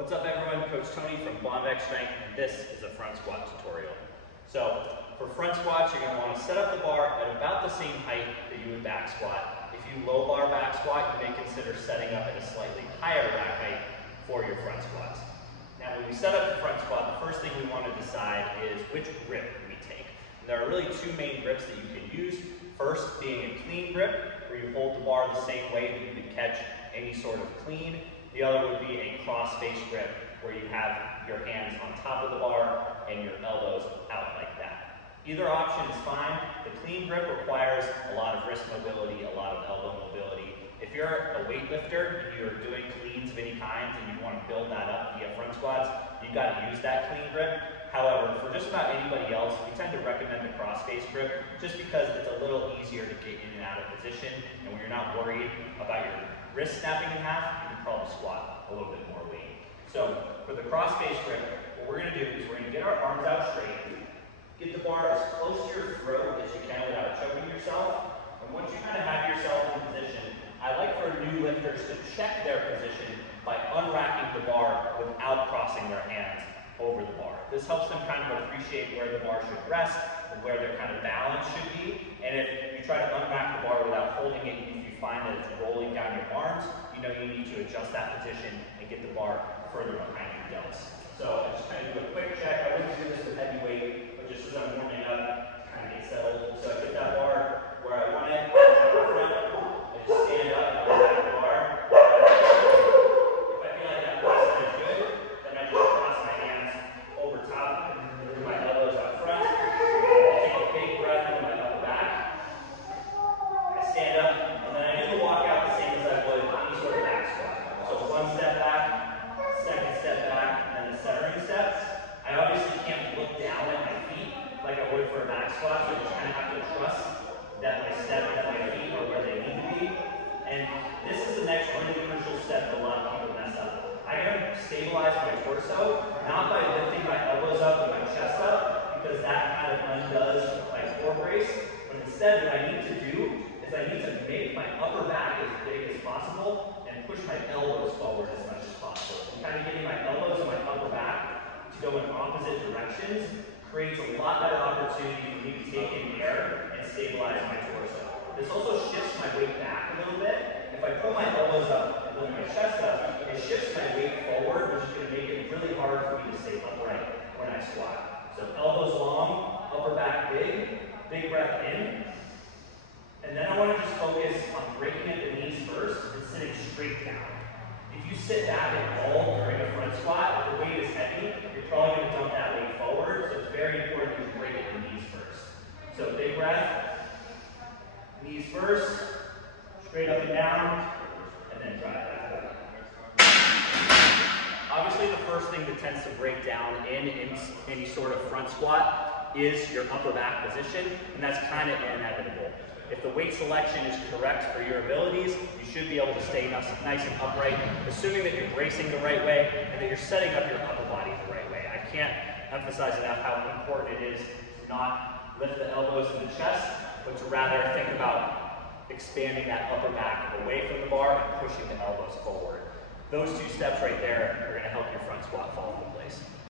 What's up everyone, Coach Tony from Bombex Strength, and this is a front squat tutorial. So for front squats, you're going to want to set up the bar at about the same height that you would back squat. If you low bar back squat, you may consider setting up at a slightly higher rack height for your front squats. Now when we set up the front squat, the first thing we want to decide is which grip we take. And there are really two main grips that you can use. First being a clean grip, where you hold the bar the same way that you would catch any sort of clean. The other would be a cross-face grip, where you have your hands on top of the bar and your elbows out like that. Either option is fine. The clean grip requires a lot of wrist mobility, a lot of elbow mobility. If you're a weightlifter and you're doing cleans of any kind and you want to build that up via front squats, you've got to use that clean grip. However, for just about anybody else, we tend to recommend the cross-face grip just because it's a little easier to get in and out of position, and when you're not worried about your wrist snapping in half, you can probably squat a little bit more weight. So for the cross-face grip, what we're going to do is we're going to get our arms out straight, get the bar as close to your throat as you can without choking yourself, and once you kind of have yourself in position, I like for new lifters to check their position by unracking the bar without crossing their hands over the bar. This helps them kind of appreciate where the bar should rest and where their kind of balance should be. And if you try to unrack the bar without holding it, if you find that it's rolling down your arms, you know you need to adjust that position and get the bar further behind your delts. So I just kind of do a quick check. I wouldn't do this with heavy weight, but just as I'm warming up, kind of get settled. So I get that bar where I want it, I just stand up and unrack the bar. If I feel like that position is good, then I just cross my hands over top with my elbows out front. Take a big breath into my upper back. I stand up, and then I do the walkout the same as I would any sort of back squat. So one step back, second step back, and then the centering steps. I obviously can't look down at my feet like I would for a back squat, so I just kind of have to trust that my step and my feet are where they need to be. And this is the next really crucial step that a lot of people mess up. I gotta stabilize my torso, not by lifting my elbows up and my chest up, because that kind of undoes my core brace, but instead what I need to do is I need to make my upper back as big as possible and push my elbows forward as much as possible. And kind of getting my elbows and my upper back to go in opposite directions creates a lot better opportunity for me to take in the air and stabilize my torso. This also shifts my weight back a little bit. If I pull my elbows up and lift my chest up, it shifts my weight forward, which is going to make it really hard for me to stay upright when I squat. So elbows long, upper back big, big breath in. And then I want to just focus on breaking at the knees first and sitting straight down. If you sit back at all during a front squat, if the weight is heavy, you're probably going to dump that weight forward, so it's very important to break at the knees first. So big breath, knees first, straight up and down, and then drive back up. Obviously, the first thing that tends to break down in any sort of front squat is your upper back position, and that's kind of inevitable. If the weight selection is correct for your abilities, you should be able to stay nice and upright, assuming that you're bracing the right way and that you're setting up your upper body the right way. I can't emphasize enough how important it is to not lift the elbows and the chest, but to rather think about expanding that upper back away from the bar and pushing the elbows forward. Those two steps right there are going to help your front squat fall into place.